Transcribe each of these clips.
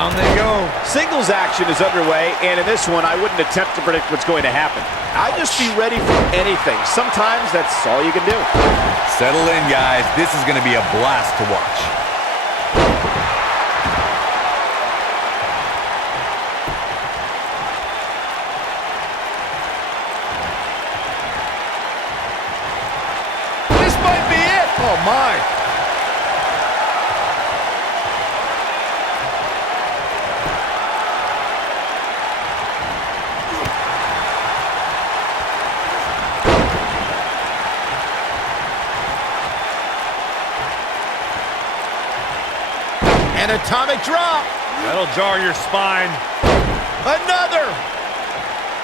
Down they go. Singles action is underway, and in this one, I wouldn't attempt to predict what's going to happen. I'd just be ready for anything. Sometimes that's all you can do. Settle in, guys. This is going to be a blast to watch. This might be it. Oh, my. An atomic drop. That'll jar your spine. Another.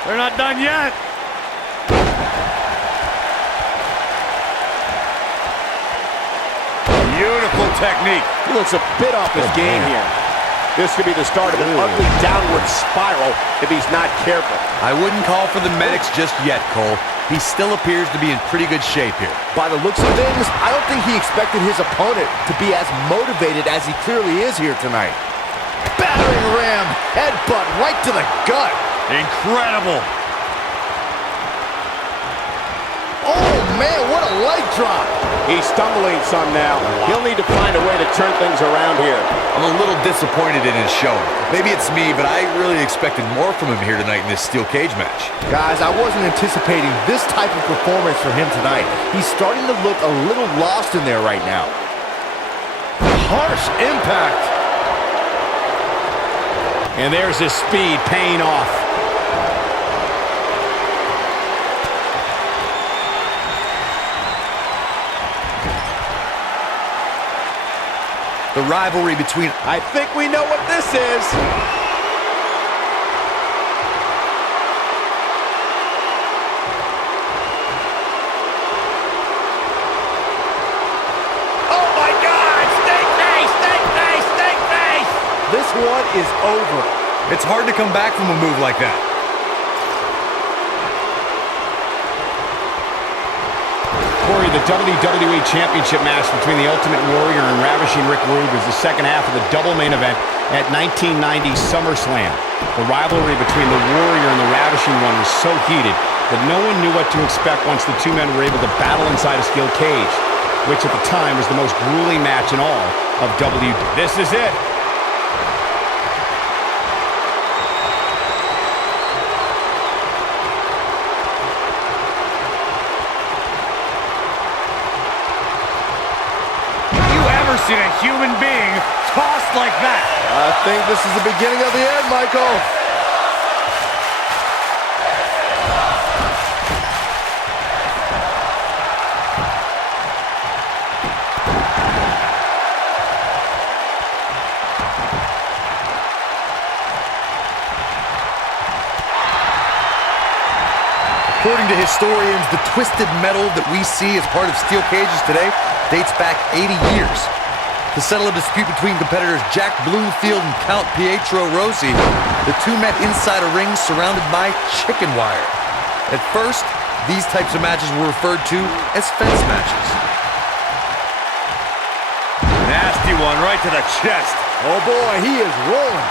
They're not done yet. Beautiful technique. He looks a bit off his game here. This could be the start of an ugly downward spiral if he's not careful. I wouldn't call for the medics just yet, Cole. He still appears to be in pretty good shape here. By the looks of things, I don't think he expected his opponent to be as motivated as he clearly is here tonight. Battering ram, headbutt right to the gut. Incredible. Oh, man, what a leg drop. He's stumbling some now. He'll need to find a way to turn things around here. I'm a little disappointed in his showing. Maybe it's me, but I really expected more from him here tonight in this steel cage match. Guys, I wasn't anticipating this type of performance from him tonight. He's starting to look a little lost in there right now. Harsh impact. And there's his speed paying off. The rivalry between... I think we know what this is. Oh my God! Snake face! Snake face! Snake face! This one is over. It's hard to come back from a move like that. Corey, the WWE Championship match between the Ultimate Warrior and Ravishing Rick Rude was the second half of the double main event at 1990 SummerSlam. The rivalry between the Warrior and the Ravishing One was so heated that no one knew what to expect once the two men were able to battle inside a steel cage, which at the time was the most grueling match in all of WWE. This is it. Seen a human being tossed like that. I think this is the beginning of the end, Michael. According to historians, the twisted metal that we see as part of steel cages today dates back 80 years. To settle a dispute between competitors Jack Bloomfield and Count Pietro Rossi, the two met inside a ring surrounded by chicken wire. At first, these types of matches were referred to as fence matches. Nasty one right to the chest. Oh boy, he is rolling.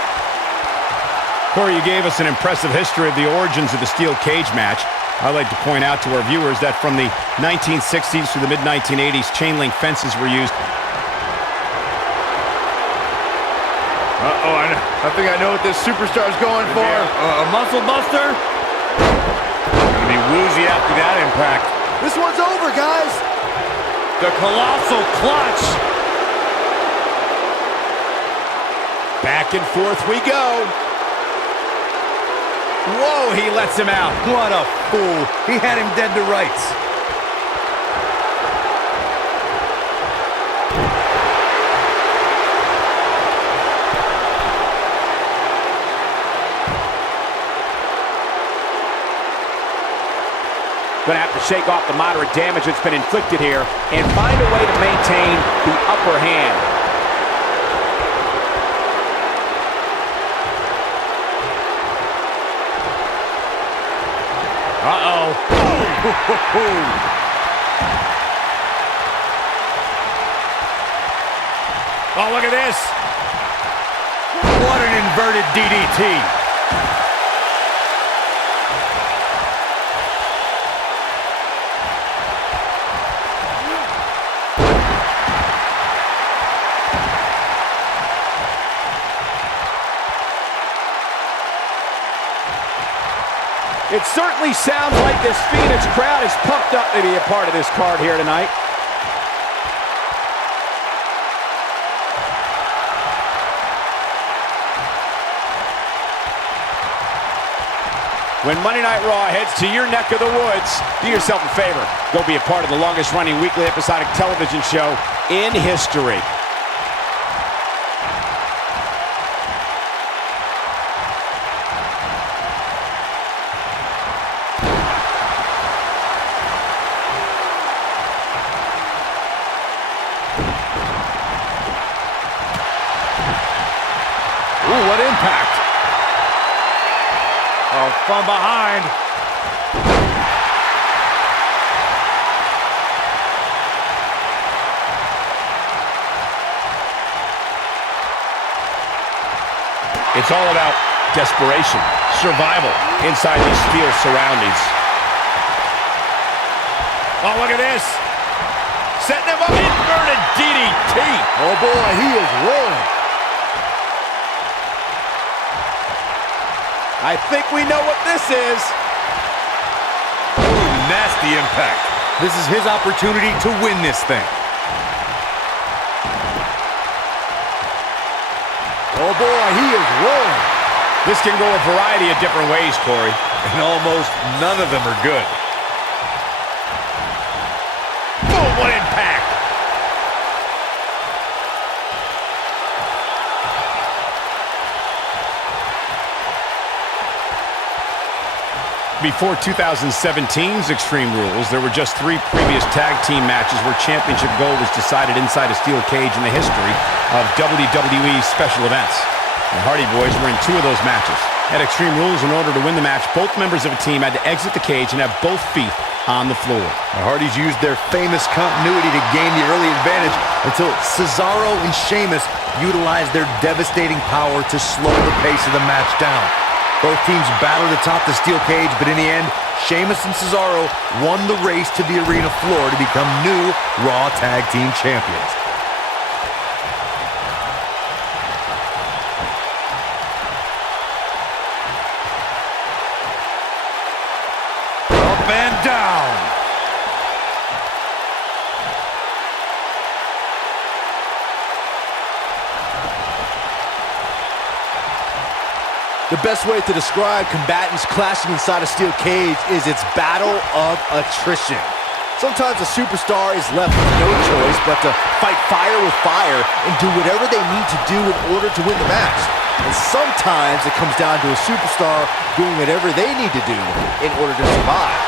Corey, you gave us an impressive history of the origins of the steel cage match. I'd like to point out to our viewers that from the 1960s to the mid-1980s, chain link fences were used. Uh-oh, I think I know what this superstar's going for. A muscle buster? Gonna be woozy after that impact. This one's over, guys. The colossal clutch. Back and forth we go. Whoa, he lets him out. What a fool. He had him dead to rights. Going to have to shake off the moderate damage that's been inflicted here and find a way to maintain the upper hand. Uh-oh. Oh, look at this. What an Inverted DDT. It certainly sounds like this Phoenix crowd is pumped up to be a part of this card here tonight. When Monday Night Raw heads to your neck of the woods, do yourself a favor. Go be a part of the longest-running weekly episodic television show in history. Ooh, what impact. Oh, from behind. It's all about desperation, survival inside these steel surroundings. Oh, look at this. Setting him up. Inverted DDT. Oh boy, he is rolling. I think we know what this is. Ooh, nasty impact. This is his opportunity to win this thing. Oh boy, he is rolling. This can go a variety of different ways, Corey. And almost none of them are good. Boom, what impact. Before 2017's Extreme Rules, there were just 3 previous tag team matches where championship gold was decided inside a steel cage in the history of WWE special events. The Hardy Boys were in 2 of those matches. At Extreme Rules, in order to win the match, both members of a team had to exit the cage and have both feet on the floor. The Hardys used their famous continuity to gain the early advantage until Cesaro and Sheamus utilized their devastating power to slow the pace of the match down. Both teams battled atop the steel cage, but in the end, Sheamus and Cesaro won the race to the arena floor to become new Raw Tag Team Champions. Up and down. The best way to describe combatants clashing inside a steel cage is its battle of attrition. Sometimes a superstar is left with no choice but to fight fire with fire and do whatever they need to do in order to win the match. And sometimes it comes down to a superstar doing whatever they need to do in order to survive.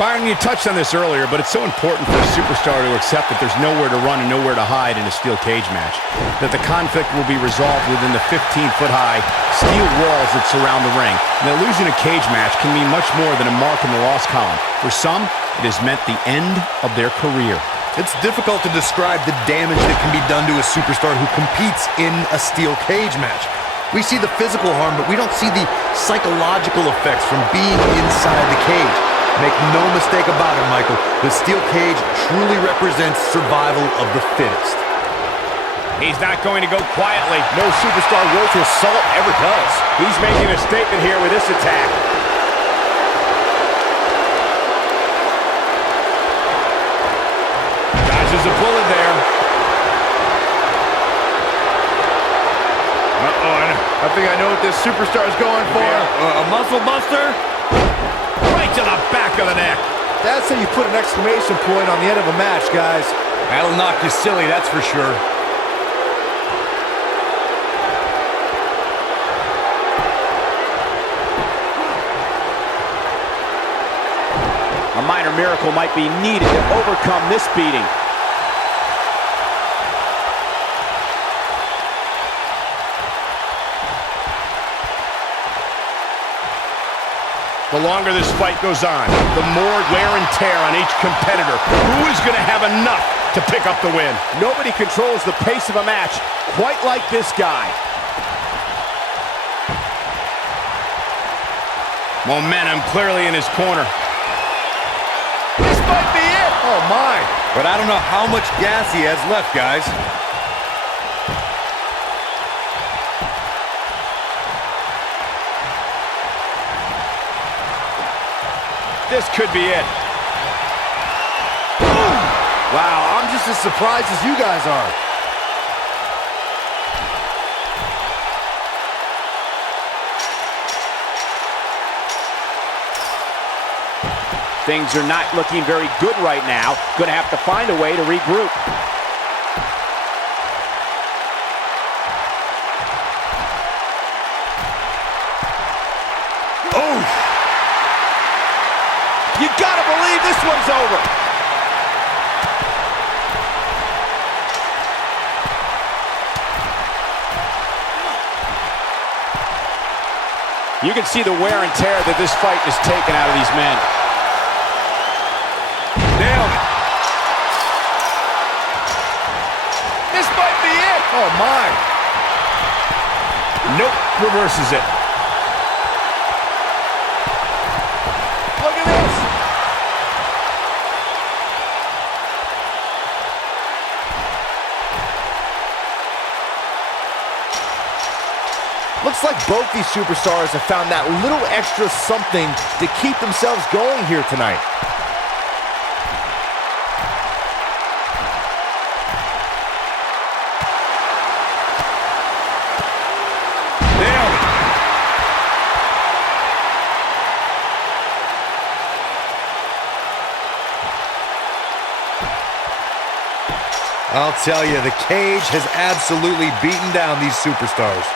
Byron, you touched on this earlier, but it's so important for a superstar to accept that there's nowhere to run and nowhere to hide in a steel cage match. That the conflict will be resolved within the 15-foot-high steel walls that surround the ring. And that losing a cage match can mean much more than a mark in the loss column. For some, it has meant the end of their career. It's difficult to describe the damage that can be done to a superstar who competes in a steel cage match. We see the physical harm, but we don't see the psychological effects from being inside the cage. Make no mistake about it, Michael. The steel cage truly represents survival of the fittest. He's not going to go quietly. No superstar worth his salt ever does. He's making a statement here with this attack. Dodges a bullet there. Uh-oh, I think I know what this superstar is going for. A muscle buster? Right to the back of the neck. That's how you put an exclamation point on the end of a match, guys. That'll knock you silly, that's for sure. A minor miracle might be needed to overcome this beating. The longer this fight goes on, the more wear and tear on each competitor. Who is going to have enough to pick up the win. Nobody controls the pace of a match quite like this guy. Momentum clearly in his corner. This might be it. Oh, my. But I don't know how much gas he has left, guys. This could be it. Wow, I'm just as surprised as you guys are. Things are not looking very good right now. Gonna have to find a way to regroup. Oh! You gotta believe this one's over. You can see the wear and tear that this fight has taken out of these men. Nailed it. This might be it. Oh, my. Nope, reverses it. Look at this. Looks like both these superstars have found that little extra something to keep themselves going here tonight. Nailed it. I'll tell you, the cage has absolutely beaten down these superstars.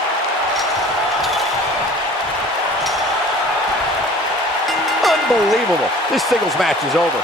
Unbelievable. This singles match is over.